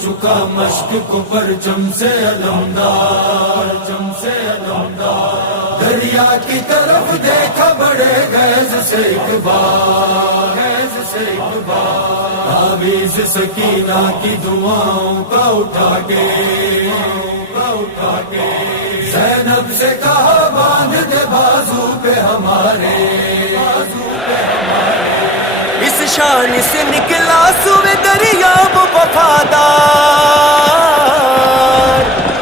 چکا مشق کو پرچم سے علمدار، دریا کی طرف دیکھا بڑے غیظ سے ایک بار، تعویذ سکینہ کی دعاؤں کا اٹھا کے زینب سے کہا باندھ دے بازو پہ ہمارے، اس شان سے نکلا سوئے دریا وہ وفادار،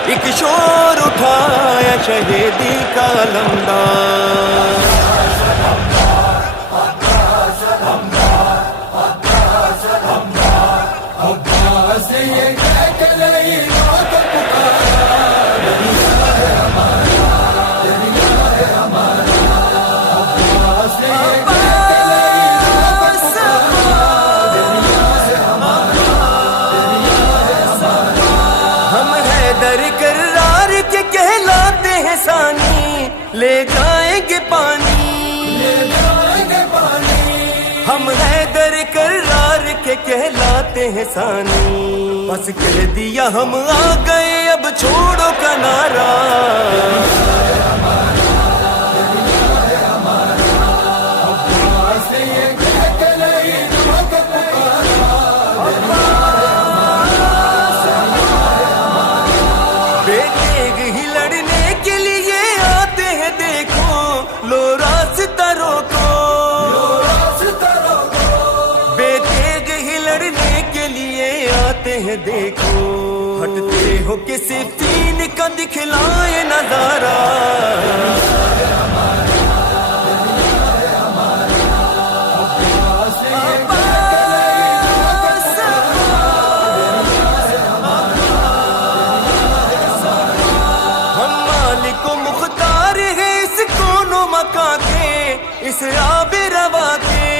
ایک شور اٹھایا شہیدی کا علمدار۔ عباس یہ کہہ کے لئی موت پکارا، دریا ہے ہمارا، دریا ہے ہمارا، عباس یہ کہہ کے لئی موت پکارا، دریا ہے ہمارا، دریا ہے ہمارا۔ ہم حیدر کرار کے کہلاتے ہیں ثانی، لے جائیں گے پانی، ہم حیدر کرار کے کہلاتے ہیں ثانی، بس کہہ دیا ہم آ گئے اب چھوڑو کنارا۔ بیٹے ہی لڑنے کے لیے آتے ہیں دیکھو، لو راستہ روکو، آتے ہیں دیکھو، ہٹتے ہو کسی تین کا دکھلائے نظارہ۔ ہم مالک و مختار ہیں اس کون و مکان کے، اس آب روا کے،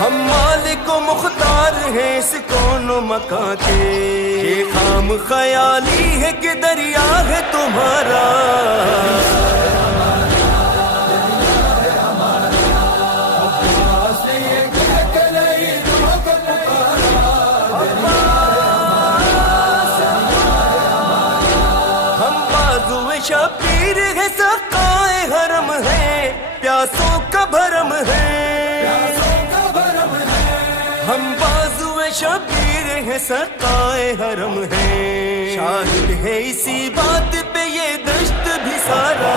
ہم مالک و مختار ہیں اس کون و مکان کے، یہ خام خیالی ہے کہ دریا ہے تمہارا۔ ہم بازو شبیر ہے سقائے حرم ہے، پیاسوں کا بھرم ہے، ہم بازو شبیر ہیں سقائے حرم ہیں، شاہد ہے اسی بات پہ یہ دشت بھی سارا۔